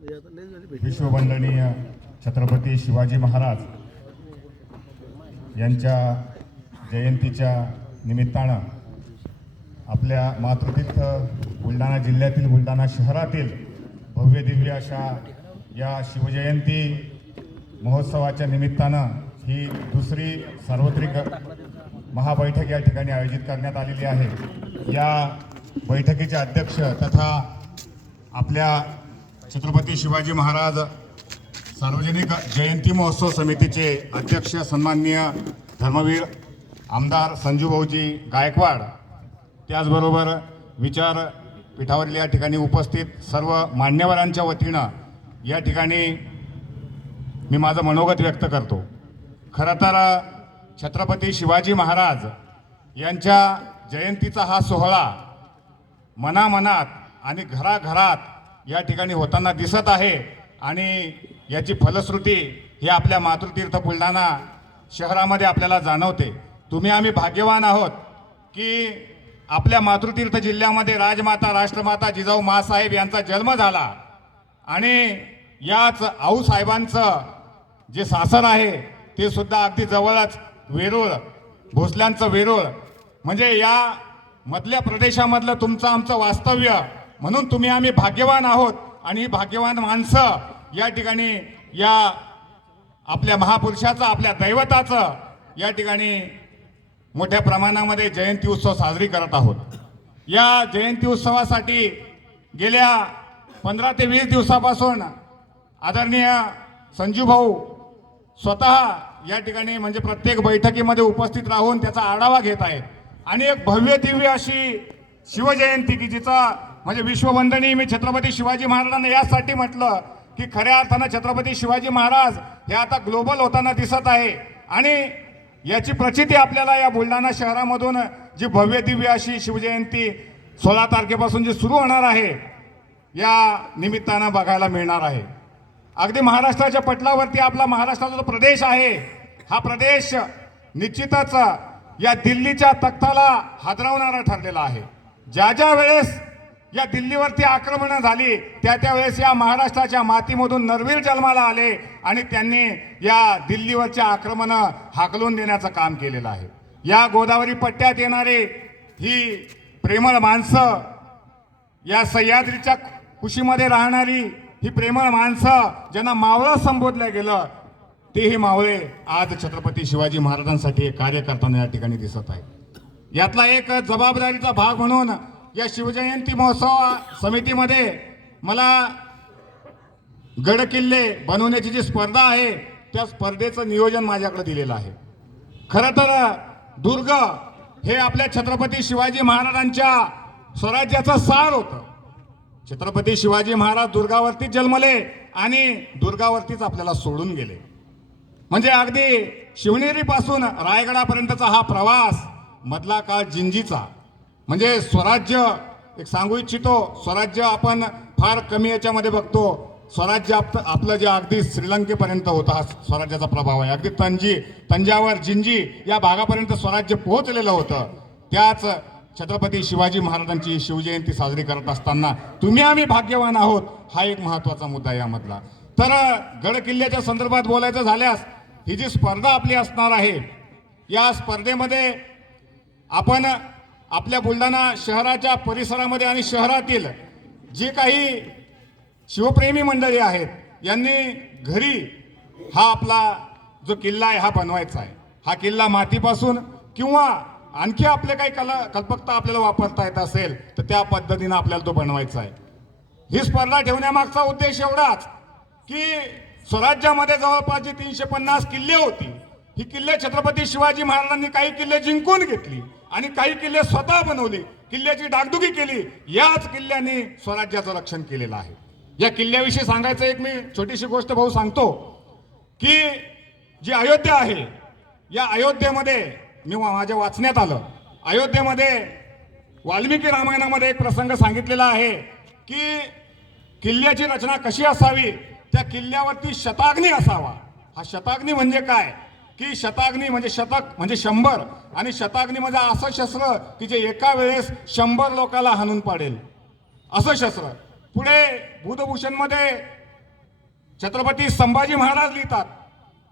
विश्ववंदनीय छत्रपती शिवाजी महाराज यांच्या जयंतीच्या निमित्तानं आपल्या मातृतीर्थ बुलढाणा जिल्ह्यातील बुलढाणा शहरातील भव्य दिव्य अशा या शिवजयंती महोत्सवाच्या निमित्तानं ही दुसरी सार्वत्रिक महाबैठक या ठिकाणी आयोजित करण्यात आलेली आहे। या बैठकीचे अध्यक्ष तथा आपल्या छत्रपती शिवाजी महाराज सार्वजनिक जयंती महोत्सव समितीचे अध्यक्ष सन्माननीय धर्मवीर आमदार संजूभाऊजी गायकवाड, त्याचबरोबर विचारपीठावरील या ठिकाणी उपस्थित सर्व मान्यवरांच्या वतीनं या ठिकाणी मी माझं मनोगत व्यक्त करतो। खरं तर छत्रपती शिवाजी महाराज यांच्या जयंतीचा हा सोहळा मनामनात आणि घराघरात या ठिकाणी होताना दिसत आहे आणि याची फलश्रुती ही आपल्या मातृतीर्थ बुलढाणा शहरामध्ये आपल्याला जाणवते। तुम्ही आम्ही भाग्यवान आहोत की आपल्या मातृतीर्थ जिल्ह्यामध्ये राजमाता राष्ट्रमाता जिजाऊ माँसाहेब यांचा जन्म झाला आणि याच आऊसाहेबांचं जे सासर आहे ते सुद्धा अगदी जवळच वेरूळ, भोसल्यांचं वेरूळ, म्हणजे या मधल्या प्रदेशामधलं तुमचं आमचं वास्तव्य, म्हणून तुम्ही आम्ही भाग्यवान आहोत। आणि ही भाग्यवान माणसं या ठिकाणी या आपल्या महापुरुषाचं, आपल्या दैवताचं या ठिकाणी मोठ्या प्रमाणामध्ये जयंती उत्सव साजरी करत आहोत। या जयंती उत्सवासाठी गेल्या 15 ते 20 दिवसापासून आदरणीय संजूभाऊ स्वतः या ठिकाणी म्हणजे प्रत्येक बैठकीमध्ये उपस्थित राहून त्याचा आढावा घेत आहेत आणि एक भव्य दिव्य अशी शिवजयंती की जिचा म्हणजे विश्ववंदनीय मी छत्रपती शिवाजी महाराजांना यासाठी म्हटलं की खऱ्या अर्थानं छत्रपती शिवाजी महाराज हे आता ग्लोबल होताना दिसत आहे आणि याची प्रचिती आपल्याला या बुलढाणा शहरामधून जी भव्य दिव्य अशी शिवजयंती 16 तारखेपासून जी सुरू होणार आहे या निमित्तानं बघायला मिळणार आहे। अगदी महाराष्ट्राच्या पटलावरती आपला महाराष्ट्राचा जो प्रदेश आहे हा प्रदेश निश्चितच या दिल्लीच्या तख्ताला हादरवणारा ठरलेला आहे। ज्या ज्या वेळेस या दिल्लीवरती आक्रमणं झाली त्या वेळेस या महाराष्ट्राच्या मातीमधून नरवीर जन्माला आले आणि त्यांनी या दिल्लीवरच्या आक्रमणं हाकलून देण्याचं काम केलेलं आहे। या गोदावरी पट्ट्यात येणारे ही प्रेमळ माणसं, या सह्याद्रीच्या कुशीमध्ये राहणारी ही प्रेमळ माणसं ज्यांना मावळं संबोधलं गेलं तेही मावळे आज छत्रपती शिवाजी महाराजांसाठी कार्य करताना या ठिकाणी दिसत आहे। यातला एक जबाबदारीचा भाग म्हणून या शिवजयंती महोत्सव समितीमध्ये मला गड किल्ले बनवण्याची जी स्पर्धा आहे त्या स्पर्धेचं नियोजन माझ्याकडे दिलेलं आहे। खरं तर दुर्ग हे आपल्या छत्रपती शिवाजी महाराजांच्या स्वराज्याचं सार होतं। छत्रपती शिवाजी महाराज दुर्गावरतीच जन्मले आणि दुर्गावरतीच आपल्याला सोडून गेले। म्हणजे अगदी शिवनेरीपासून रायगडापर्यंतचा हा प्रवास मधला काळ जिंजीचा, म्हणजे स्वराज्य एक सांगू इच्छितो, स्वराज्य आपण फार कमी याच्यामध्ये बघतो। स्वराज्य आपलं जे अगदी श्रीलंकेपर्यंत होतं हा स्वराज्याचा प्रभाव आहे। अगदी तंजावर जिंजी या भागापर्यंत स्वराज्य पोहोचलेलं होतं। त्याच छत्रपती शिवाजी महाराजांची शिवजयंती साजरी करत असताना तुम्ही आम्ही भाग्यवान आहोत हा एक महत्त्वाचा मुद्दा यामधला। तर गड किल्ल्याच्या संदर्भात बोलायचं झाल्यास ही जी स्पर्धा आपली असणार आहे या स्पर्धेमध्ये आपण आपल्या बुलढाणा शहराच्या परिसरामध्ये आणि शहरातील जे काही शिवप्रेमी मंडळी आहेत यांनी घरी हा आपला जो किल्ला आहे हा बनवायचा आहे। हा किल्ला मातीपासून किंवा आणखी आपले काही कल्पकता आपल्याला वापरता येत असेल तर त्या पद्धतीने आपल्याला तो बनवायचा आहे। ही स्पर्धा ठेवण्यामागचा उद्देश एवढाच की स्वराज्यामध्ये जवळपास जी 350 किल्ले होती ही किल्ले छत्रपती शिवाजी महाराजांनी काही किल्ले जिंकून घेतली आणि काही किल्ले स्वतः बनवली, किल्ल्याची डागडुगी केली। याच किल्ल्याने स्वराज्याचं रक्षण केलेलं आहे। या किल्ल्याविषयी सांगायचं एक मी छोटीशी गोष्ट भाऊ सांगतो की जी अयोध्या आहे या अयोध्येमध्ये मी माझ्या वाचण्यात आलं, अयोध्येमध्ये वाल्मिकी रामायणामध्ये एक प्रसंग सांगितलेला आहे की किल्ल्याची रचना कशी असावी, त्या किल्ल्यावरती शताग्नी असावा। हा शताग्नी म्हणजे काय की शताग्नी म्हणजे शतक म्हणजे 100 आणि शताग्नी म्हणजे असं शस्त्र की जे एका वेळेस 100 लोकांना हाणून पाडेल असं शस्त्र। पुढे बुधभूषणमध्ये छत्रपती संभाजी महाराज लिहितात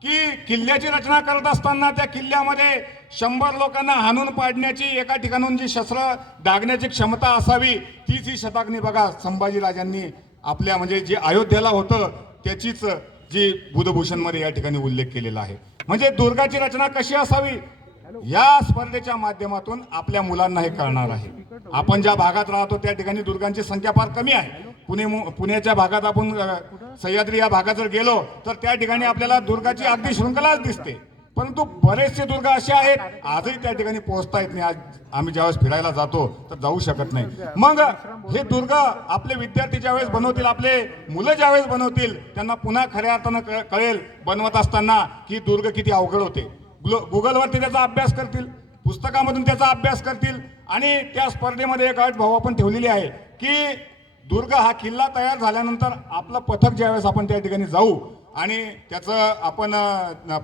की किल्ल्याची रचना करत असताना त्या किल्ल्यामध्ये 100 लोकांना हाणून पाडण्याची, एका ठिकाणून जी शस्त्र डागण्याची क्षमता असावी, तीच ही शताग्नी बघा संभाजीराजांनी आपल्या म्हणजे जे अयोध्येला होतं त्याचीच जी बुधभूषणमध्ये या ठिकाणी उल्लेख केलेला आहे. म्हणजे दुर्गाची रचना कशी असावी या स्पर्धेच्या माध्यमातून आपल्या मुलांना हे कळणार आहे. आपण ज्या भागात राहतो त्या ठिकाणी दुर्गांची संख्या फार कमी आहे. पुण्याच्या भागात आपण सह्याद्री या भागात जर गेलो तर त्या ठिकाणी आपल्याला दुर्गाची अगदी शृंखलाच दिसते, परंतु बरेचसे दुर्ग असे आहेत आजही त्या ठिकाणी पोहोचता येत नाही. आज आम्ही ज्यावेळेस फिरायला जातो तर जाऊ शकत नाही. मग हे दुर्ग आपले विद्यार्थी ज्यावेळेस बनवतील, आपले मुलं ज्यावेळेस बनवतील, त्यांना पुन्हा खऱ्या अर्थानं कळेल बनवत असताना की दुर्ग किती अवघड होते. गुगलवरती त्याचा अभ्यास करतील, पुस्तकामधून त्याचा अभ्यास करतील आणि त्या स्पर्धेमध्ये एक अट भाऊ आपण ठेवलेली आहे की दुर्ग हा किल्ला तयार झाल्यानंतर आपलं पथक ज्यावेळेस आपण त्या ठिकाणी जाऊ आणि त्याचं आपण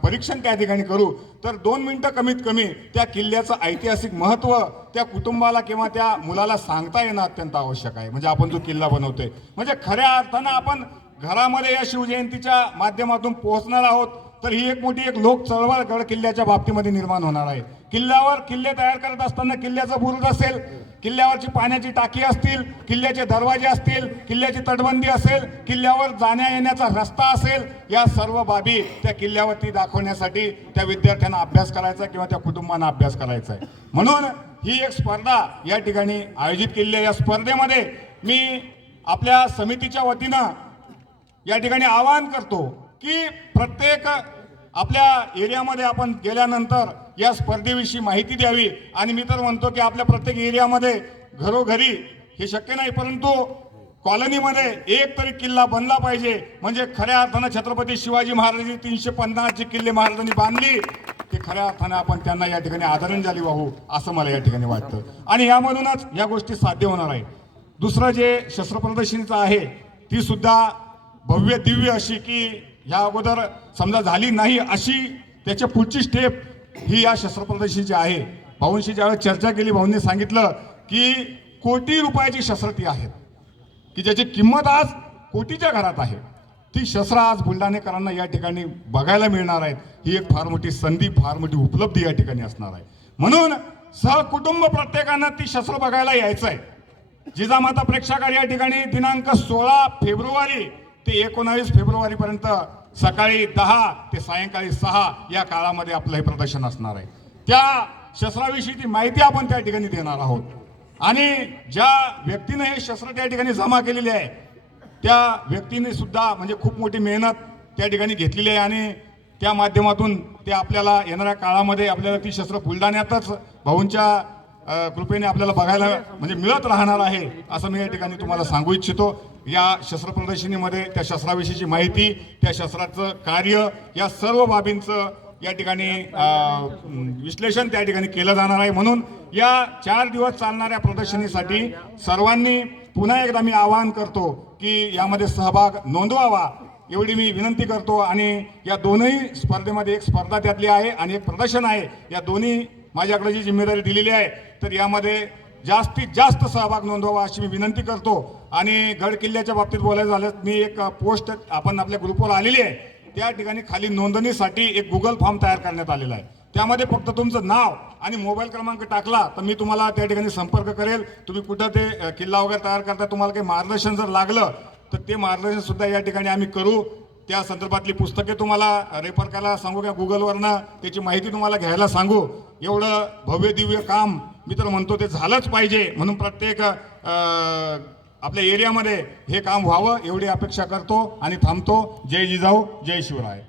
परीक्षण त्या ठिकाणी करू तर 2 मिनिटं कमीत कमी त्या किल्ल्याचं ऐतिहासिक महत्त्व त्या कुटुंबाला किंवा त्या मुलाला सांगता येणं अत्यंत आवश्यक आहे. म्हणजे आपण जो किल्ला बनवतोय म्हणजे खऱ्या अर्थानं आपण घरामध्ये या शिवजयंतीच्या माध्यमातून पोहोचणार आहोत तर ही एक मोठी लोक चळवळ गड किल्ल्याच्या बाबतीमध्ये निर्माण होणार आहे. किल्ले तयार करत असताना किल्ल्याचं बुरुज असेल, किल्ल्यावरची पाण्याची टाकी असतील, किल्ल्याचे दरवाजे असतील, किल्ल्याची तटबंदी असेल, किल्ल्यावर जाण्या येण्याचा रस्ता असेल, या सर्व बाबी त्या किल्ल्यावरती दाखवण्यासाठी त्या विद्यार्थ्यांना अभ्यास करायचा किंवा त्या कुटुंबांना अभ्यास करायचा आहे. म्हणून ही एक स्पर्धा या ठिकाणी आयोजित केलेली आहे. या स्पर्धेमध्ये मी आपल्या समितीच्या वतीनं या ठिकाणी आवाहन करतो की प्रत्येक आपल्या एरियामध्ये आपण गेल्यानंतर या स्पर्धेविषयी माहिती द्यावी. आणि मी तर म्हणतो की आपल्या प्रत्येक एरियामध्ये घरोघरी हे शक्य नाही परंतु कॉलनीमध्ये एक तरी किल्ला बनला पाहिजे. म्हणजे खऱ्या अर्थानं छत्रपती शिवाजी महाराजांनी 350 किल्ले महाराजांनी बांधली ते खऱ्या अर्थानं आपण त्यांना या ठिकाणी आदरांजली वाहू असं मला या ठिकाणी वाटतं. आणि यामधूनच या गोष्टी साध्य होणार आहे. दुसरं जे शस्त्र प्रदर्शनीचं आहे ती सुद्धा भव्य दिव्य अशी की ह्या अगोदर समजा झाली नाही अशी त्याच्या पुढची स्टेप ही या शस्त्र प्रदर्शनीची आहे. भाऊंशी ज्यावेळेस चर्चा केली भाऊंनी सांगितलं की कोटी रुपयाची शस्त्र ती आहेत की ज्याची किंमत आज कोटीच्या घरात आहे. ती शस्त्र आज बुलढाणेकरांना या ठिकाणी बघायला मिळणार आहेत. ही एक फार मोठी संधी, फार मोठी उपलब्धी या ठिकाणी असणार आहे. म्हणून सहकुटुंब प्रत्येकानं ती शस्त्र बघायला यायचं आहे. जिजामाता प्रेक्षागार या ठिकाणी दिनांक 16 फेब्रुवारी ते 19 फेब्रुवारी पर्यंत सकाळी 10 ते सायंकाळी 6 या काळामध्ये आपलं हे प्रदर्शन असणार आहे. त्या शस्त्राविषयीची माहिती आपण त्या ठिकाणी देणार आहोत. आणि ज्या व्यक्तीने हे शस्त्र त्या ठिकाणी जमा केलेले आहे त्या व्यक्तीने सुद्धा म्हणजे खूप मोठी मेहनत त्या ठिकाणी घेतलेली आहे आणि त्या माध्यमातून ते आपल्याला येणाऱ्या काळामध्ये आपल्याला ती शस्त्र बुलढाण्यातच भाऊंच्या कृपेने आपल्याला बघायला म्हणजे मिळत राहणार आहे असं मी या ठिकाणी तुम्हाला सांगू इच्छितो. या शस्त्र प्रदर्शनीमध्ये त्या शस्त्राविषयीची माहिती, त्या शस्त्राचं कार्य, या सर्व बाबींचं या ठिकाणी विश्लेषण त्या ठिकाणी केलं जाणार आहे. म्हणून या 4 दिवस चालणाऱ्या प्रदर्शनीसाठी सर्वांनी पुन्हा एकदा मी आवाहन करतो की यामध्ये सहभाग नोंदवावा एवढी मी विनंती करतो. आणि या दोनही स्पर्धेमध्ये एक स्पर्धा त्यातली आहे आणि एक प्रदर्शन आहे. या दोन्ही माझ्याकडे जी जिम्मेदारी दिलेली आहे तर यामध्ये जास्तीत जास्त सहभाग नोंदवावा अशी मी विनंती करतो. आणि गड किल्ल्याच्या बाबतीत बोलायचं झालं मी एक पोस्ट आपण आपल्या ग्रुपवर आलेली आहे त्या ठिकाणी खाली नोंदणीसाठी एक गुगल फॉर्म तयार करण्यात आलेला आहे. त्यामध्ये फक्त तुमचं नाव आणि मोबाईल क्रमांक टाकला तर मी तुम्हाला त्या ठिकाणी संपर्क करेल. तुम्ही कुठं ते किल्ला वगैरे तयार करता, तुम्हाला काही मार्गदर्शन जर लागलं तर ते मार्गदर्शन सुद्धा या ठिकाणी आम्ही करू. त्या संदर्भातली पुस्तके तुम्हाला रेफर करायला सांगू किंवा गुगलवरनं त्याची माहिती तुम्हाला घ्यायला सांगू. एवढं भव्य दिव्य काम मी तर म्हणतो ते झालंच पाहिजे. म्हणून प्रत्येक आपल्या एरियामध्ये हे काम व्हावं एवढी अपेक्षा करतो आणि थांबतो. जय जिजाऊ, जय शिवराय.